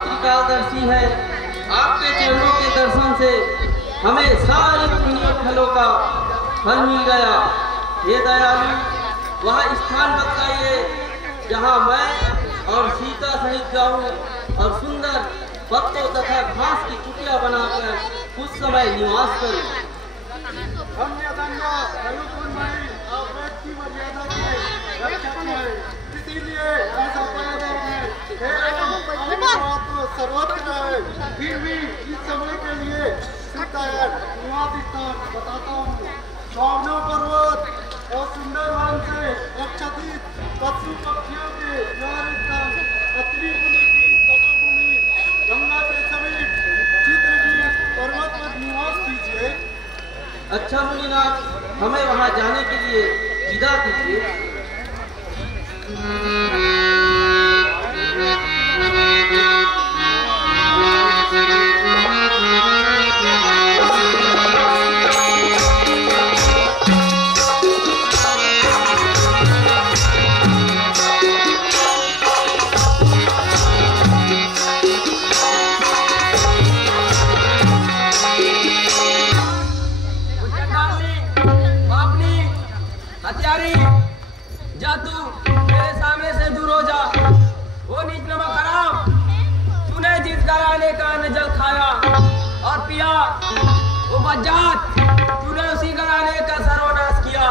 त्रिकालदर्शी है, आपके चरणों के दर्शन से हमें सारे पुण्य फलों का फल मिल गया। हे दयालु, वह स्थान बताइए जहाँ मैं और सीता सहित जाऊँ और सुंदर पत्तों तथा घास की कुटिया बनाकर कुछ समय निवास करूँ। सर्वत्र है, फिर भी इस समय के लिए निवास स्थान बताता हूँ। भावना पर्वत और सुंदर वन से आच्छादित पशु पक्षियों के निवास स्थान, अत्रि मुनि की तपोभूमि, गंगा के समीप चित्रकूट पर्वत पर निवास कीजिए। अच्छा मुनिनाथ, हमें वहाँ जाने के लिए विदा कीजिए। जा तू मेरे सामने से दूर हो जा। वो नीच नमक हराम, तूने जिस घराने का अन्न जल खाया और पिया, वो बज्जात, तूने उसी घराने का सर्वनाश किया।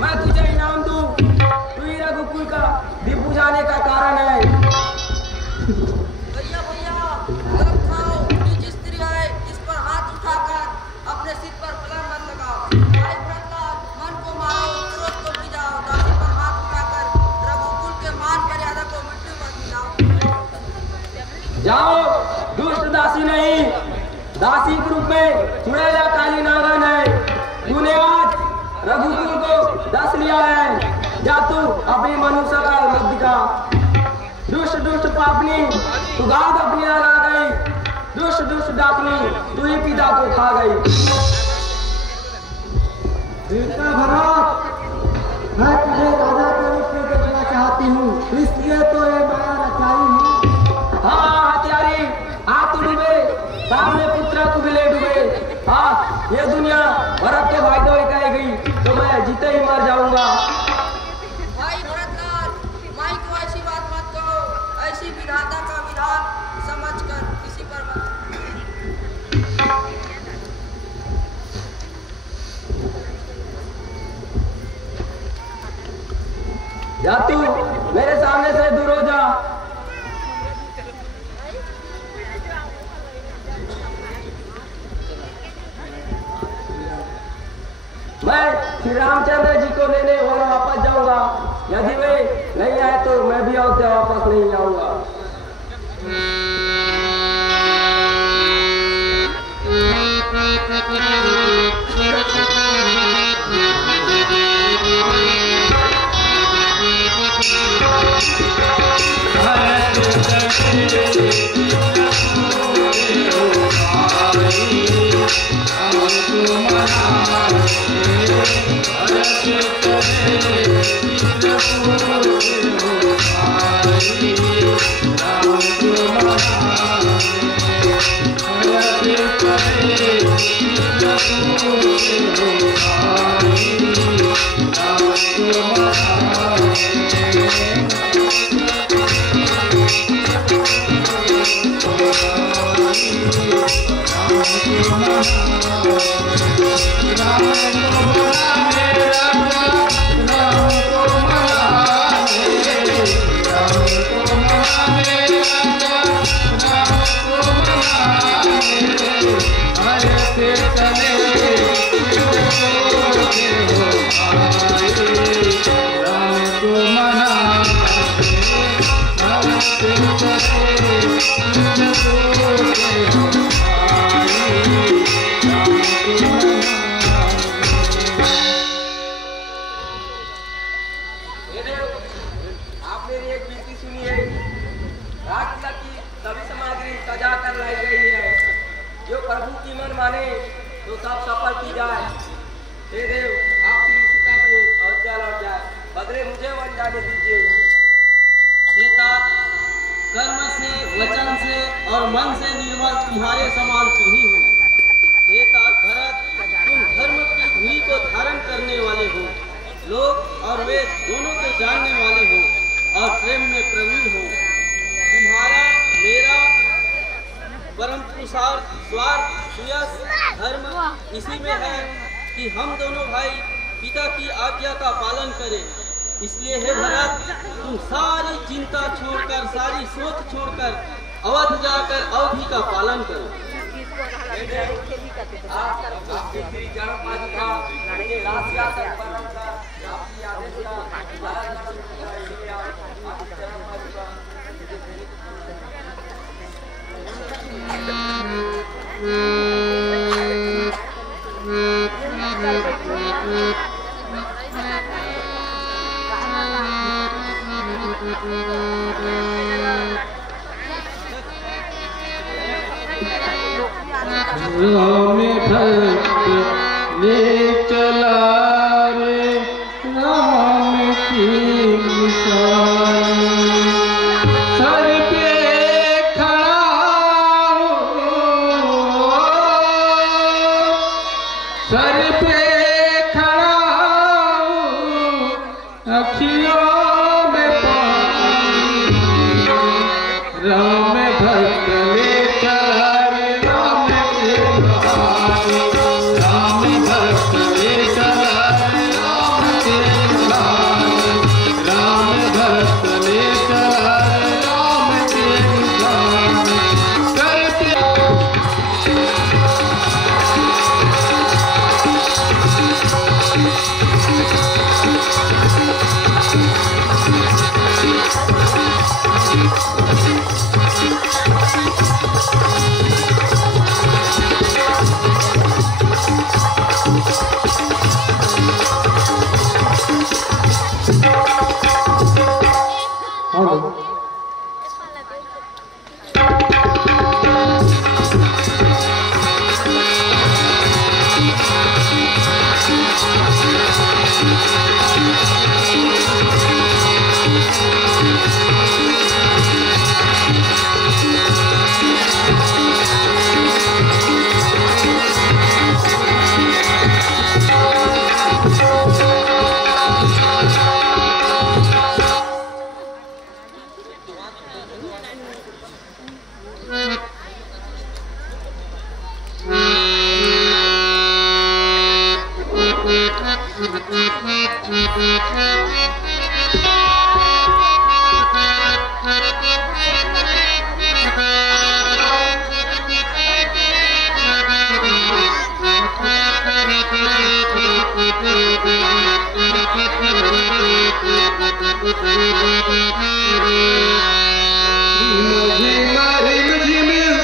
मैं तुझे इनाम दूं, तू ही रघुकुल का दीपू जाने का कारण है। भैया भैया, गर्म खाओ, नीच स्त्री है, इस पर हाथ उठाकर अपने सिर पर पलंग मत लगाओ। भाई भ्रतलाल, मन को मारो, क्रोध को भिजाओ, दासी पर हाथ उठाकर रघुकुल के मान मर्यादा को मृत्यु मत मिलाओ। जाओ, दुष्ट दासी नहीं, दासी के रूप में चुड़ैला काली नागन है। तूने आज रघुकुल को डस लिया है। जा तू अपनी मनुष्य का मत दिखा। दुष्ट दुष्ट पापनी, तू गाद अपनी लगा गई। दुष्ट दुष्ट डाकनी, तू ही पिता को खा गई। बेटा भरत, मैं तुझे राजा के रूप में देखना चाहती हूँ, इसलिए तो ये माया रचाई हूँ। हाँ हत्यारी, हाथ डूबे, सामने पुत्र को भी ले डूबे। हाँ, ये दुनिया भरत के भाई को कहेगी तो मैं जीते ही मर जाऊंगा। भाई भरतलाल, माई को ऐसी बात मत कहो, ऐसी विधाता का विधान समझकर किसी पर मत। जा तू मेरे सामने से दूर हो जा। मैं श्री रामचंद्र जी को लेने वहां वापस जाऊंगा। यदि वे नहीं आए तो मैं भी अयोध्या वापस नहीं आऊंगा। Oh जाने दीजिए। हे तात, कर्म से, वचन से और मन से निर्मल तुम्हारे समान तुम ही हो। हे तात भरत, तुम धर्म की धुरी को धारण करने वाले हो, लोक और वेद दोनों को जानने वाले हो और प्रेम में प्रवीण हो। तुम्हारा मेरा परम पुरुषार्थ, स्वार्थ, सुयश, धर्म इसी में है कि हम दोनों भाई पिता की आज्ञा का पालन करें। इसलिए हे भरत, तुम सारी चिंता छोड़कर, सारी सोच छोड़कर अवध जाकर अवधि का पालन करो। राम भक्त ले चला रे राम की निशानी, सर पे खड़ा हो, सर पे खड़ा हो, अखियों में पानी, राम भक्त ले चला रे राम के बहाने, राम भक्त ले चला रे राम के बहाने, राम भक्त ले चला रे राम के बहाने, करते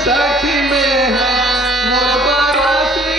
साखी में है मोर बराती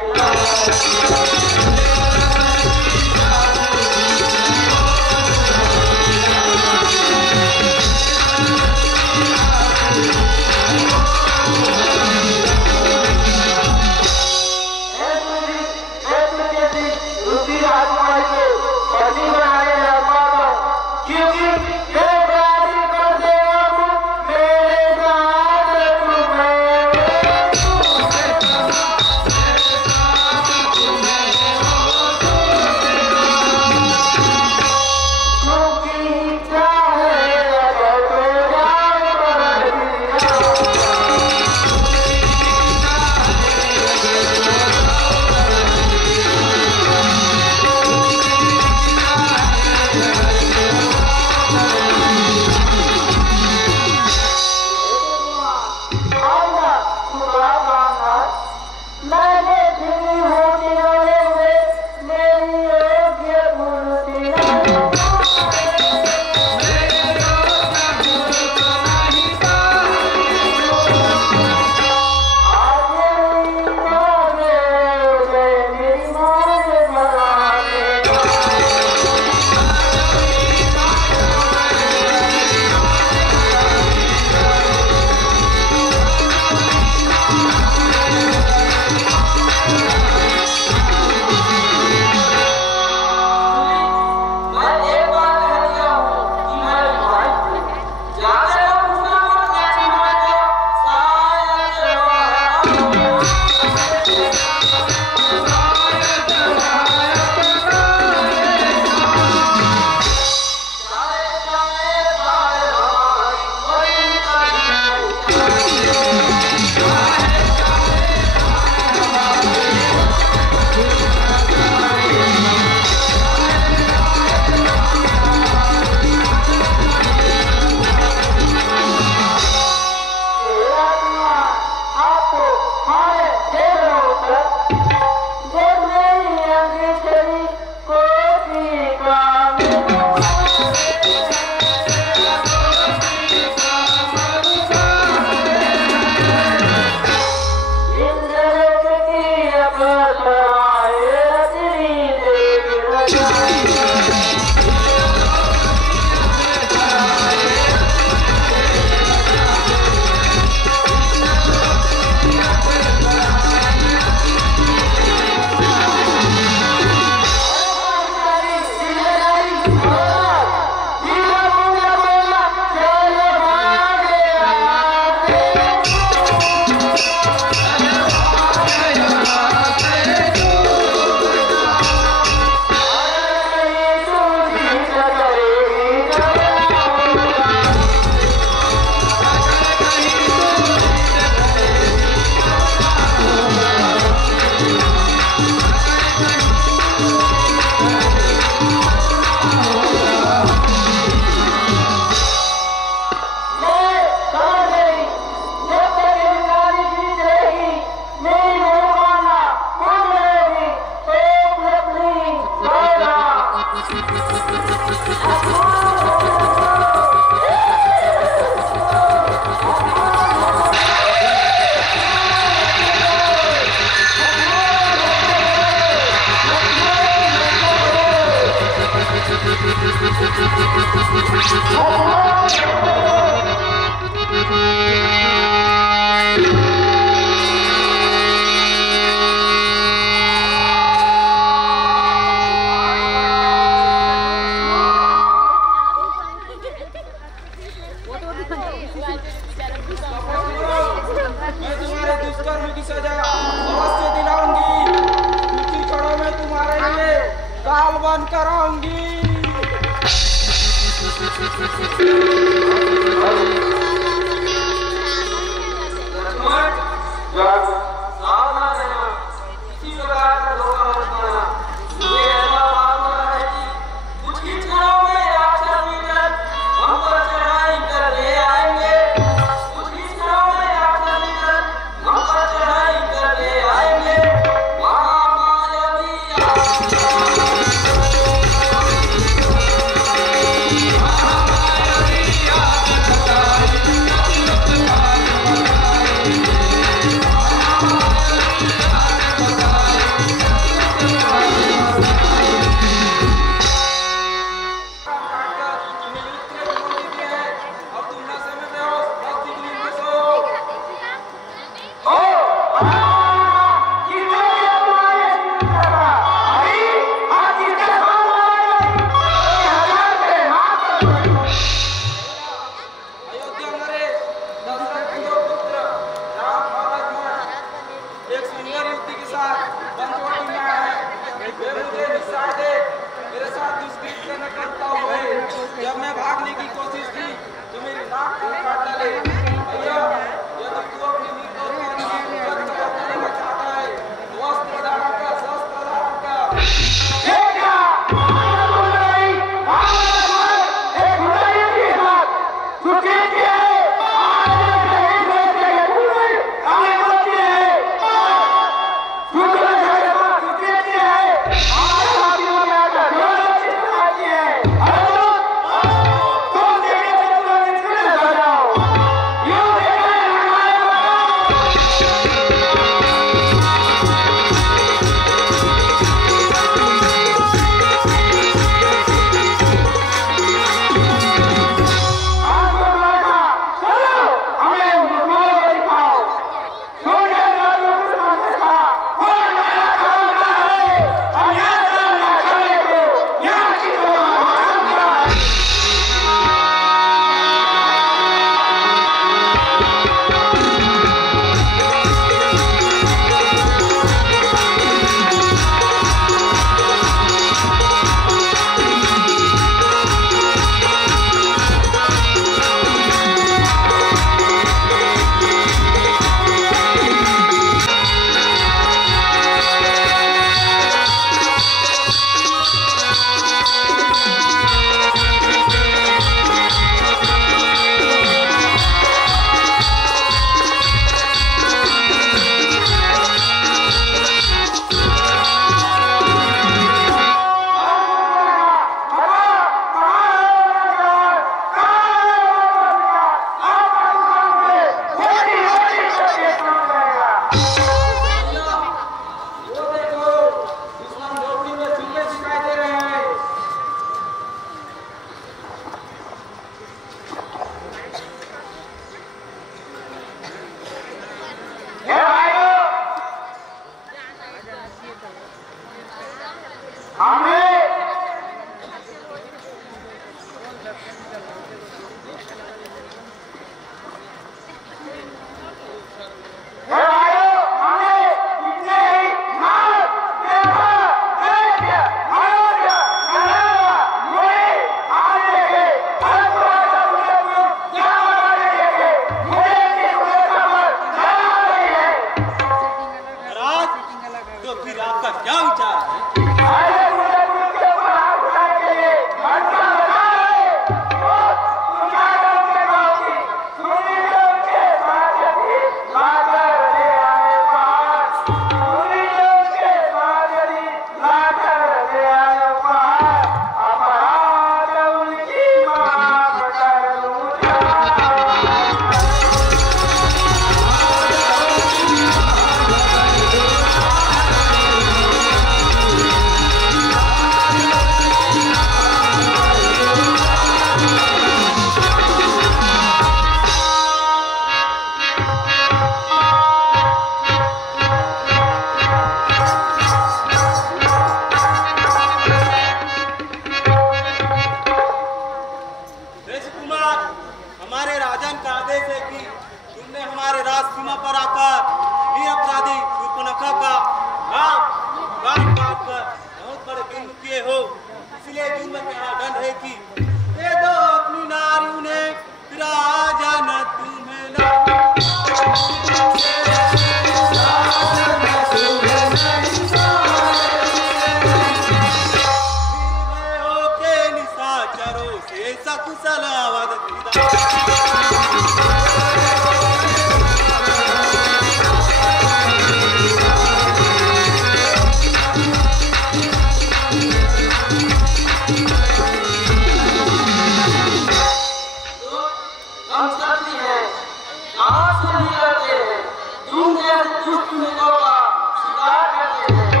जैसे दुष्ट लोगों का शिकार करते हैं।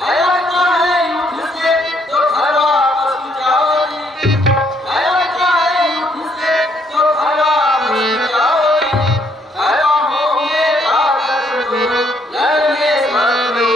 है लगता है युद्ध से तो घर वापस जाओगी, है लगता है युद्ध से तो घर वापस जाओगी, घर होंगे आकर तो लड़ने मत लो।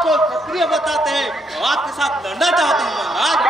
क्षत्रिय बताते हैं तो आपके साथ लड़ना चाहते हैं महाराज।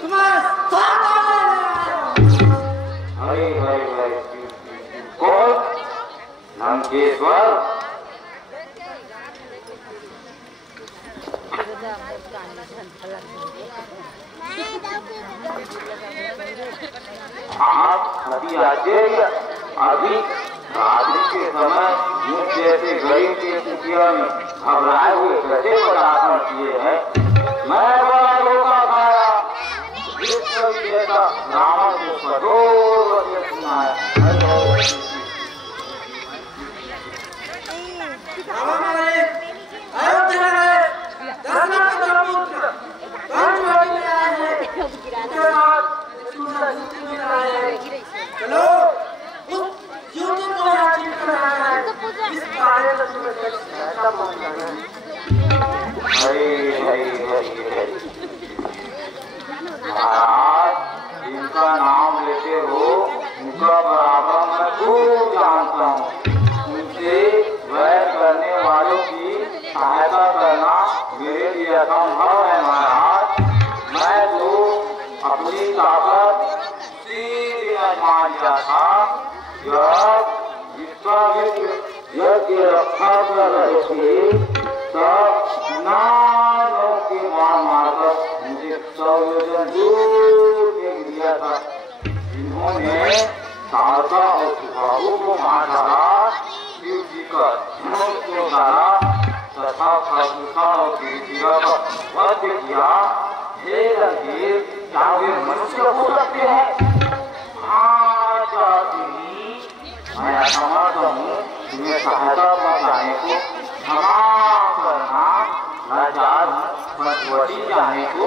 तुम्हारे साथ आने मंगेश्वर। आप अभी अभी रात्रि के समय मुझ जैसे गरीब के कुटिया में घबराए हुए कैसे पदार्पण किए हैं। मैं बड़ा धोखा खाया। जैसा रावण को कठोर वचन सुनाया। चलो महाराज, जिनका नाम लेते हो उनका बराबर मैं खूब जानता हूँ। उनसे वैर करने वालों की सहायता करना मेरे लिए असंभव है महाराज। मैं तो अपनी ताकत सीधे मान लिया था। जब विश्वामित्र यज्ञ रक्षा कर रहे थे तब नानों के मार मारकर मुझे सौयोजन दूर फेंक दिया था। इन्होंने शारदा और सुबाहु को मार डाला, शिव जी का धनुष को डाला तथा खरदूषण और गिरिजा का वध किया। हे रणधीर, क्या वे मनुष्य हो सकते हैं? मैं समर्थ हूँ तुम्हें सहायता पहुँचाने को। क्षमा करना, लाचार मधुवती जाने को।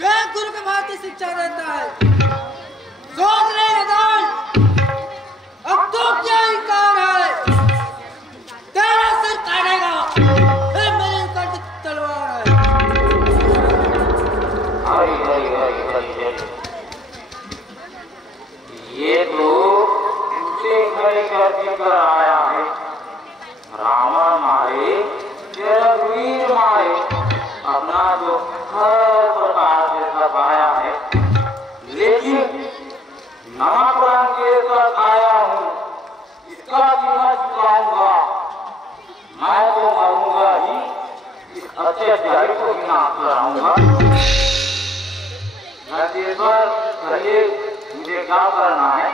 जो गुरु के भांति शिक्षा देता है, सोच ले रदान, अब तो क्या इनकार है? तेरा सिर काटेगा, ये मेरी कंठ तलवार है। हरी हरी हरी हरी हरी। ये तो उसे खड़ी करके कर आया है। रावण मारे, रघुवीर मारे, अपना जो हर प्रकार से दबाया है। लेकिन नमक रंग के साथ खाया हूँ, इसका कीमत चुकाऊंगा। मैं तो मरूंगा ही, इस अत्याचारी को विनाश कराऊंगा। नंदेश्वर, कहिए मुझे क्या करना है?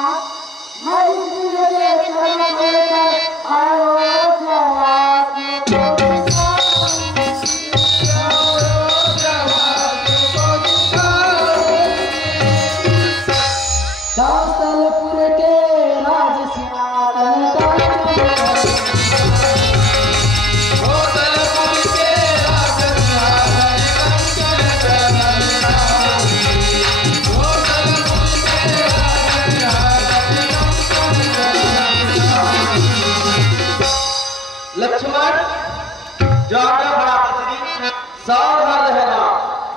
मैं इस दुनिया के चरणों को लेकर आया कौशलपुर के राज सिंहासन लक्ष्मण जाना बड़ा पत्री सावधान रहना,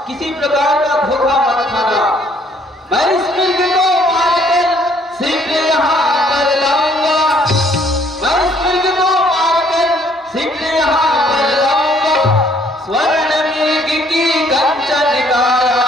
किसी प्रकार का धोखा मत खाना। मैं इस मिर्ग को मारकर शीघ्र यहाँ पर लाऊंगा, मैं इस मिर्ग को मारकर शीघ्र यहाँ पर लाऊंगा। स्वर्ण मिर्ग की कंचन काया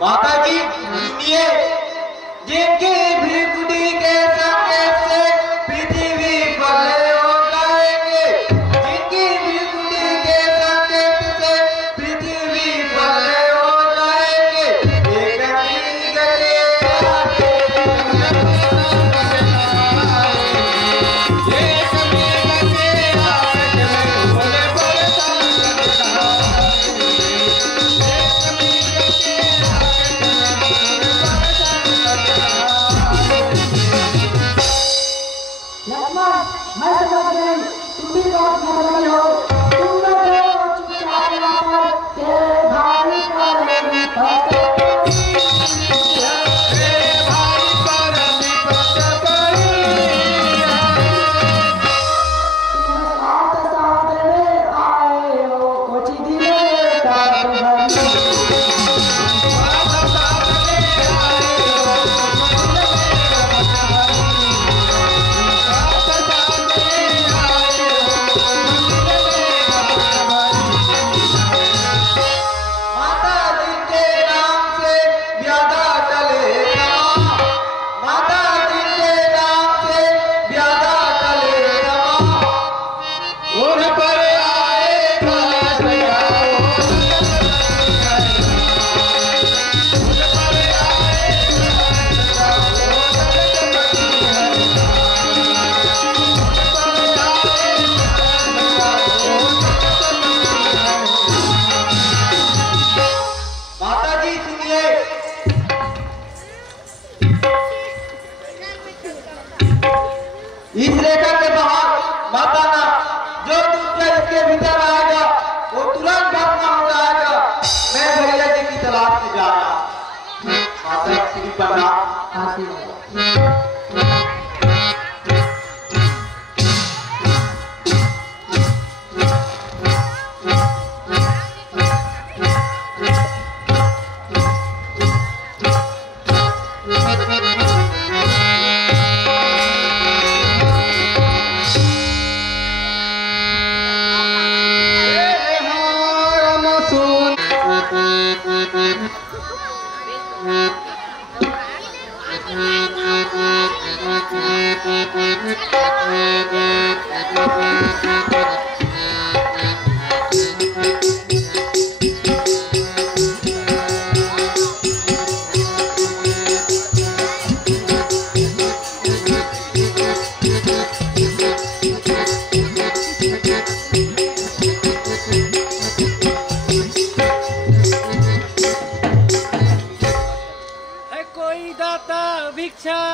माता जी सुनिए, जिनकी भृकुटी के संकेत से पृथ्वी पले हो जाएंगे, जिनकी भृकुटी के संकेत से पृथ्वी पले हो जाएंगे। एक मैं समझ गई तुम भी बहुत समझ हो। तुम लोग चुपचाप यहाँ पर तेरे भाई का इस रेखा के बाहर माता ना जो दूसरा इसके भीतर आएगा वो तुरंत भस्म हो जाएगा। मैं भैया जी की तलाश में जा रहा हूँ। माता श्री बना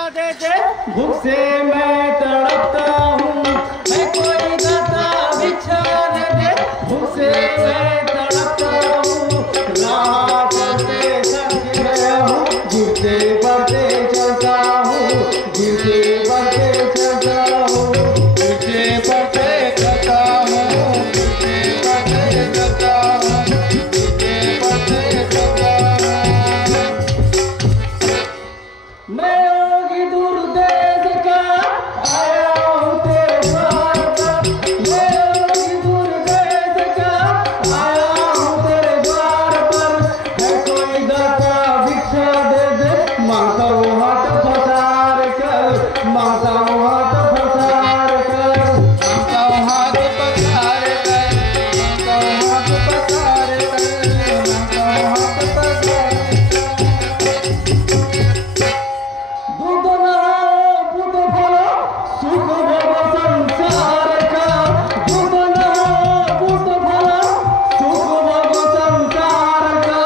भिक्षा दे दे, भूख से मैं तड़पता हूँ। है कोई दाता भिक्षा दे दे, भूख से मैं तड़पता हूँ। राह चलते थक गया हूँ, गिरते बढ़ते चलता हूँ, गिरते बढ़ते चलता हूँ, गिरते बढ़ते चलता हूँ, गिरते बढ़ते चलता हूँ, गिरते बढ़ते चलता हूँ। मैं योगी दूर देश का आया हूँ तेरे द्वार पर। मैं योगी दूर देश का आया हूँ तेरे द्वार पर। है कोई दाता भिक्षा दे दे, मांगता हूँ हाथ पसार कर, मांगता हूँ हाथ पसार कर, मांगता हूँ हाथ पसार कर, मांगता हूँ हाथ पसार कर, मांगता हूँ हाथ पसार कर। दूध नहाओ पुत फलो, सुख भोगो संसार का। दूध नहाओ पुत फलो, सुख भोगो संसार का।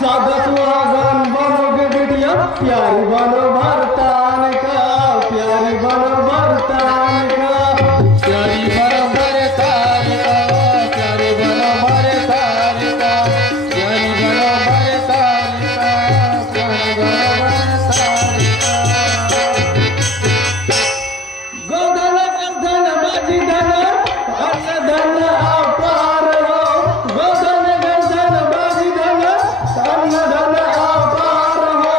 सदा सुहागन बनोगे बिटिया, प्यारी बनो भरतान का, प्यारी बनो भरतान का, प्यारी बनो भरतान का, प्यारी बनो भरतान का, प्यारी बनो भरतान का, प्यारी बनो भरतान का। गोधन गर्धन बाजी धन, अन्न धन अपार हो। गोधन गर्धन बाजी धन, अन्न धन अपार हो।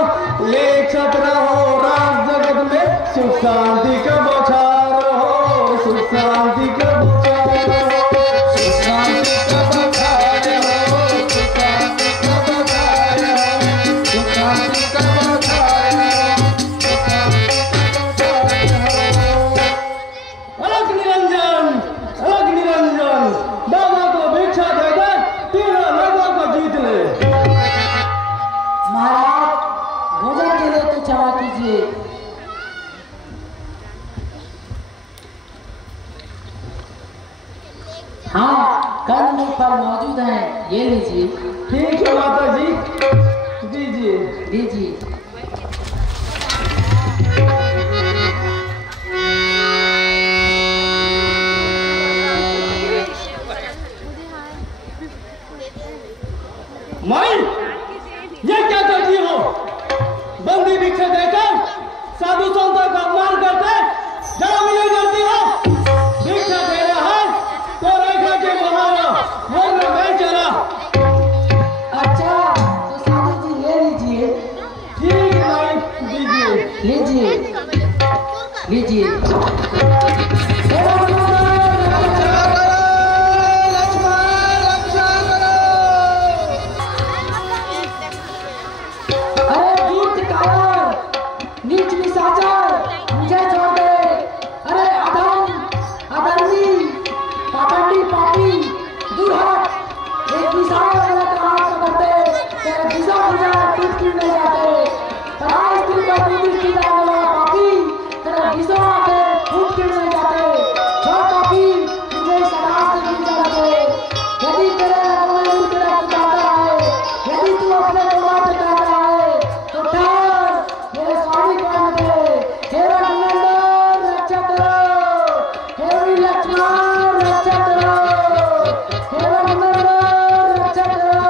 ले छत्र हो राज जगत में, सुख शांति का बौछार हो, सुख शांति का बौछार हो, सुख शांति का बौछार हो, सुख शांति का बौछार हो, सुख शांति का बौछार हो, सुख शांति का बौछार हो। अलग निरंजन, अलग निरंजन, बाबा को भिक्षा दे दे, तीनों लोगों को जीत ले। महाराज भोजन के लिए तो क्षमा कीजिए। हाँ कल में फल मौजूद हैं, ये लीजिए। ठीक है माता जी, दीजिए। दीजिए। माई, ये क्या करती हो? बंदी भिक्षा देकर साधु संतों का अपमान करते, जरा ये करती हो? भिक्षा दे रहा है तो रेखा के बहाना, वरना मैं चला। अच्छा तो साधु जी ले लीजिए। ठीक है माई, दीजिए। लीजिए लीजिए। अरे दूत कायर, नीच निशाचर, मुझे छोड़ दे। अरे अधम, अधर्मी, पाखंडी, पापी, दूर हट। एक निशान गलत हाथ पकड़ते, तेरे दिशा टूट नहीं जाते। पराई स्त्री पर तू दृष्टि डालने वाला पापी, तेरे दिशा आके फूट नहीं जाते। छोड़ पापी, तुझे इस आकाश से गिर जाना चाहिए। यदि तेरे लगन में उठ तेरा टुटाता है, यदि तू अपने कुमार पे कहता है, तो ठहर, मेरे स्वामी को आने दे। हे रघुनंदन रक्षा करो, हे लक्ष्मण रक्षा करो, हे रघुनंदन रक्षा करो।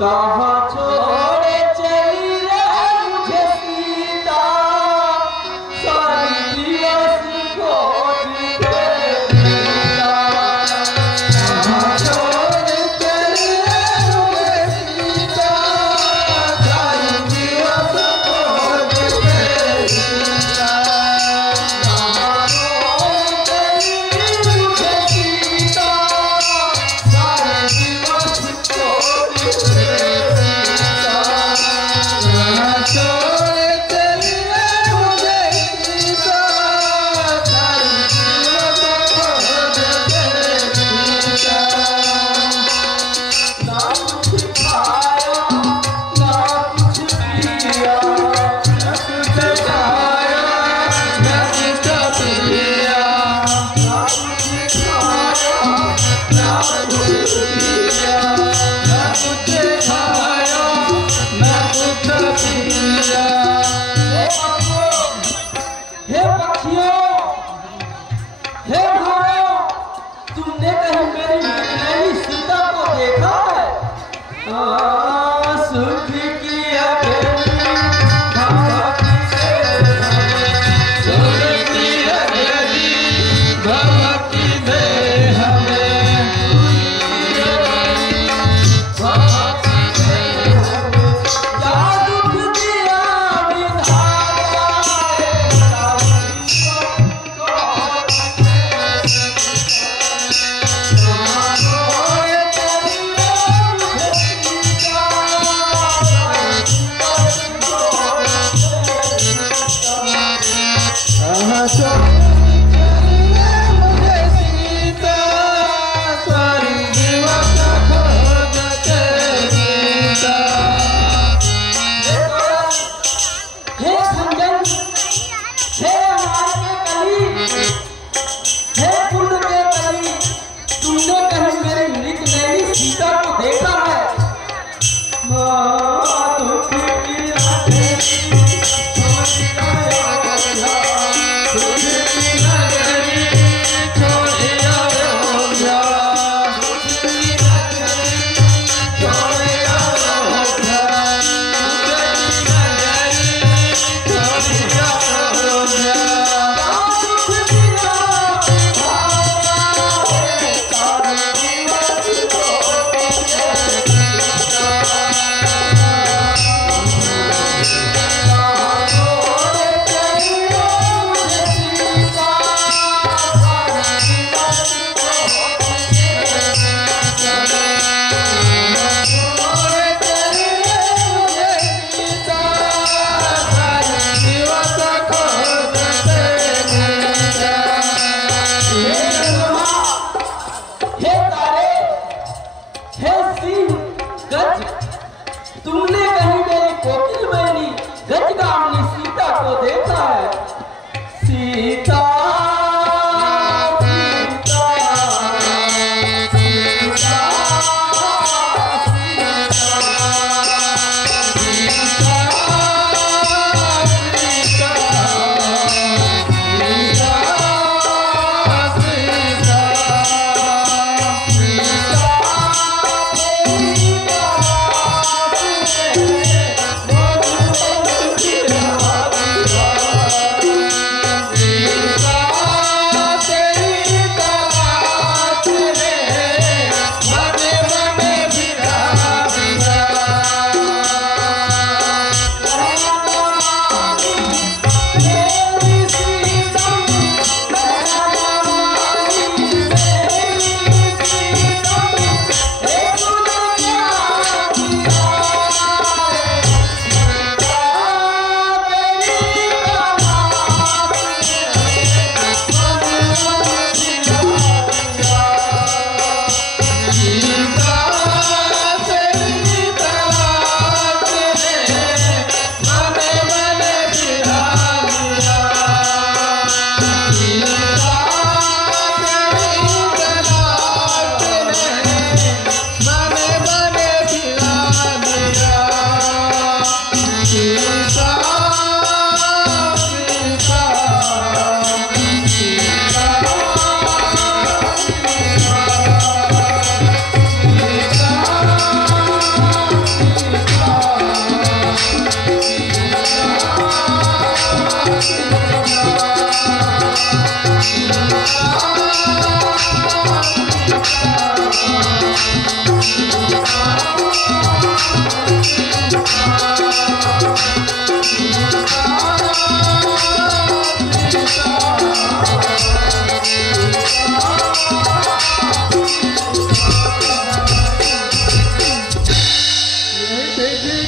कहाँ छोड़े चली रे मुझे सीता, सारी दिवस खोजते सीता। कहाँ छोड़े चली रे मुझे सीता, सारी दिवस खोजते सीता। कहाँ छोड़े चली मुझे सीता, सारी दिवस खोजते सीता।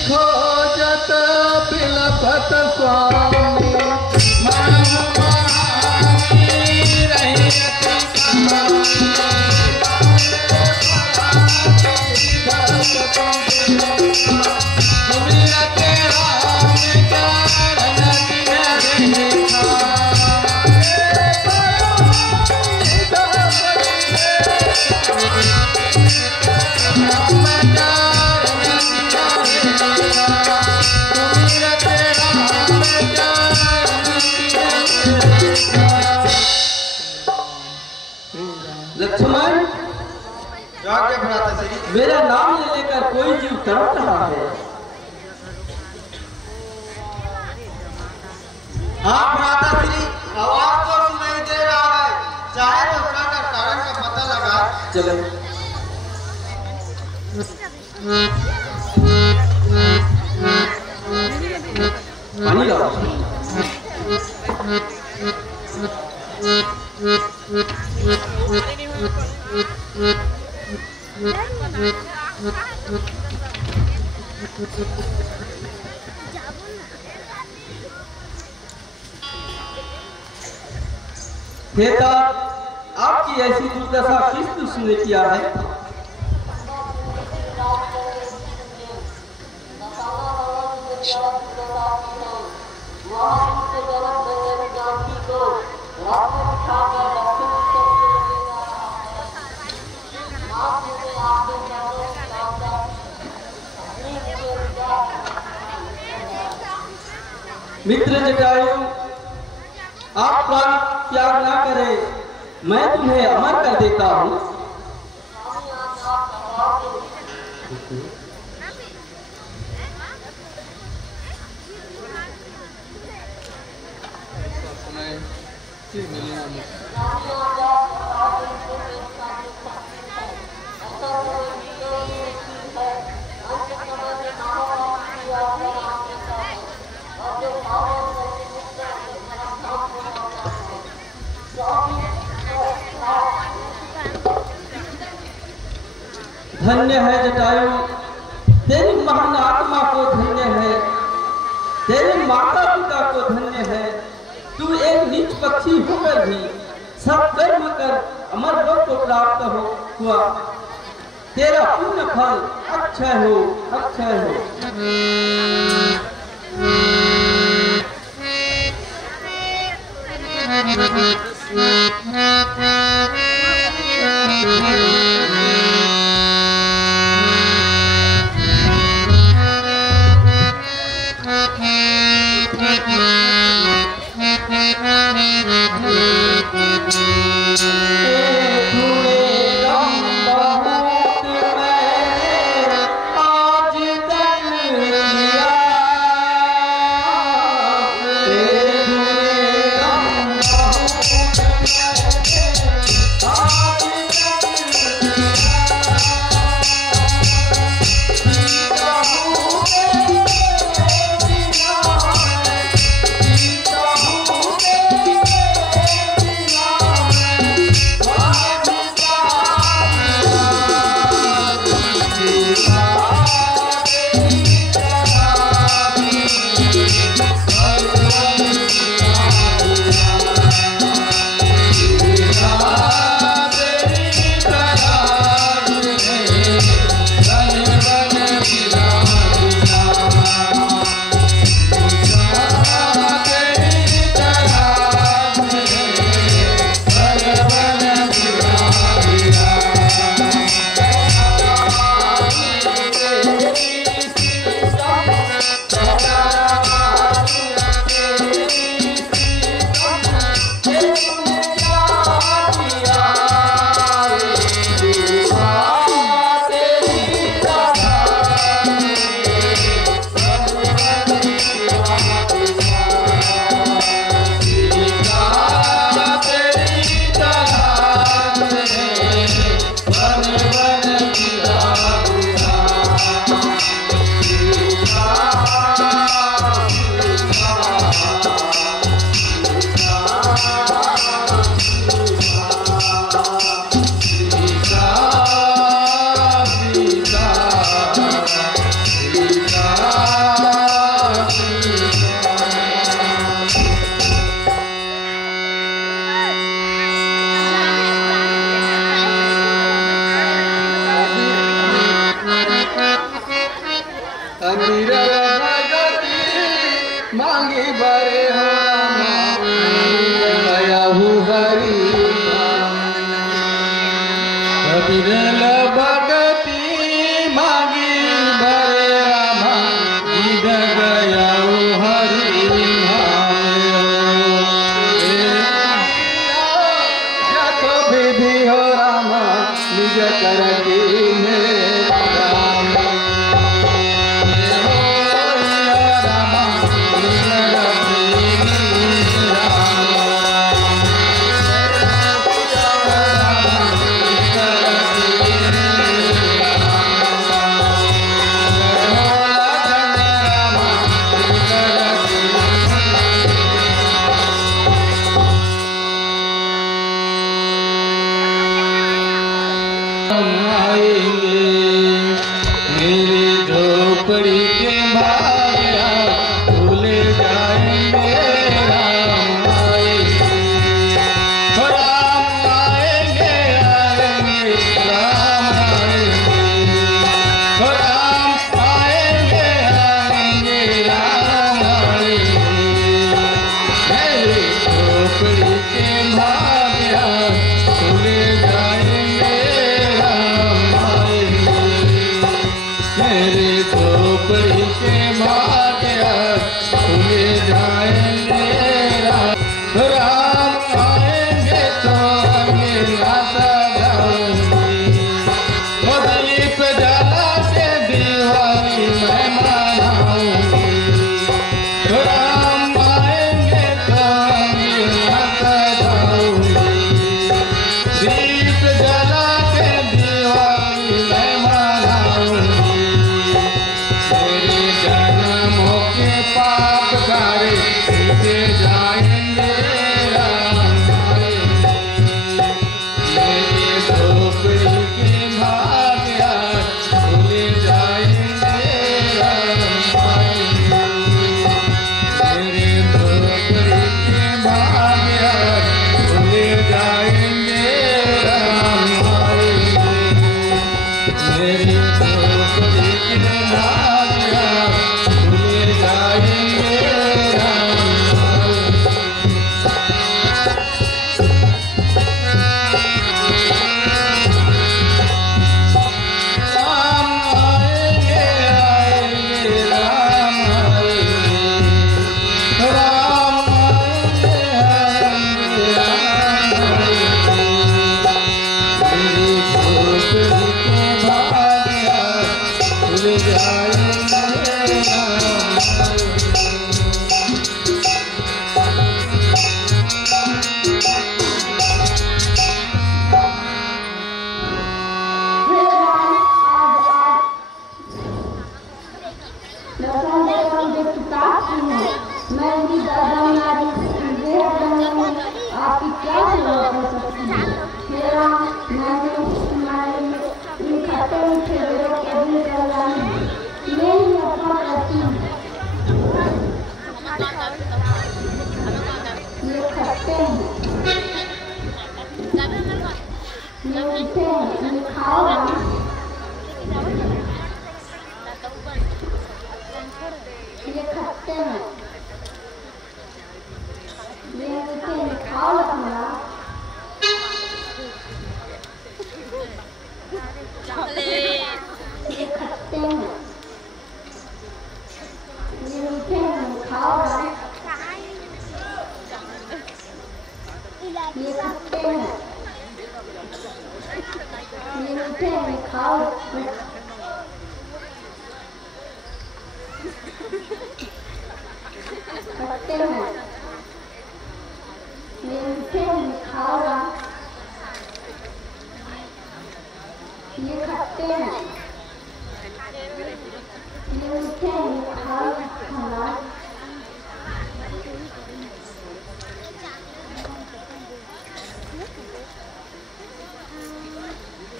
खोजत बिलपत स्वामी मन माही लक्ष्मण, मेरा नाम ले लेकर कोई जीव तड़प रहा है। हाँ भ्राता श्री, आवाज तो सुनाई दे रहा है। चाहे तो उठाकर कारण का पता लगा। चलो। पानी लाओ। हेता, आपकी ऐसी दुर्दशा किस दुष्ट ने किया है? मित्र जटायु, आप प्राण त्याग ना करें, मैं तुम्हें अमर कर देता हूँ। धन्य है जटायु, तेरी महान आत्मा को धन्य है, तेरे माता पिता को धन्य है। तू एक नीच पक्षी होकर भी सत्कर्म कर अमर लोक को प्राप्त हुआ। तेरा पुण्य फल अक्षय हो, अक्षय हो। आज तक किया मांगी बरे हो गया हूँ हरी कबीर भगती मांगी बरे रामा गिद गया हूँ हरी तो विधि हो रामा निज कर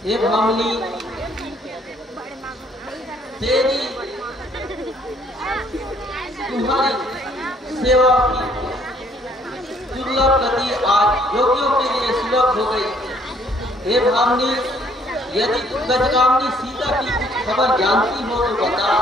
हे भामनी तेरी तुम्हारी सेवा की दुर्लभ गति आज योगियों के लिए सुलभ हो गई। हे भामनी यदि गजकामनी सीता की कुछ खबर जानती हो तो बता।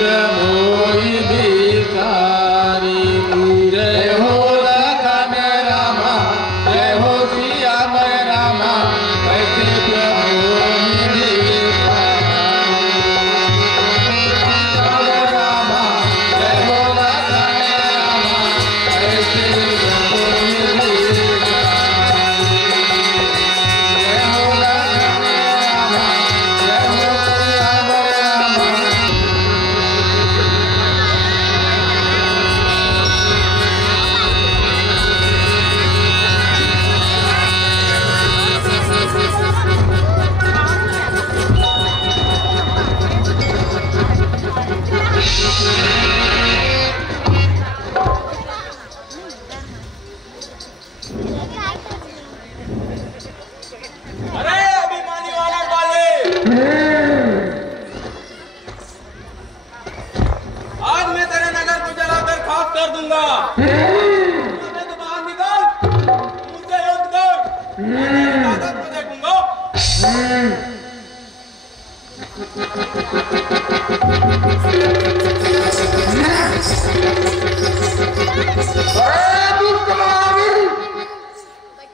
प्रभु भिखारी। जय हो लखन रामा, जय हो श्याम रामा, कैसे प्रभु रामा, जय हो लखन रामा, कैसे प्रभु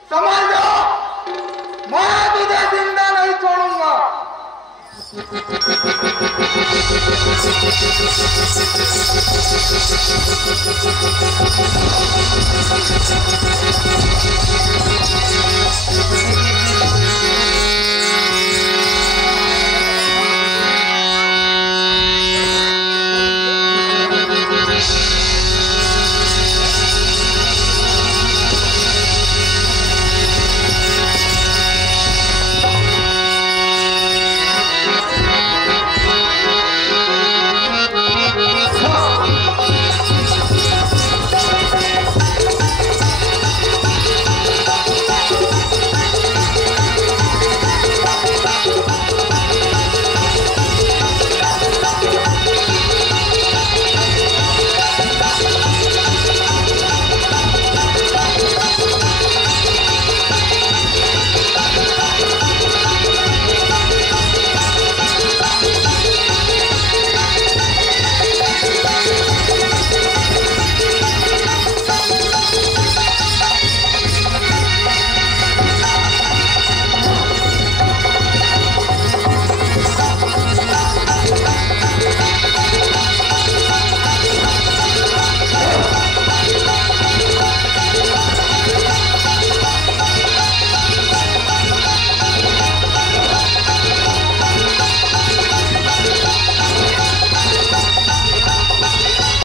समझ लो, मैं तुझे जिंदा नहीं छोड़ूंगा।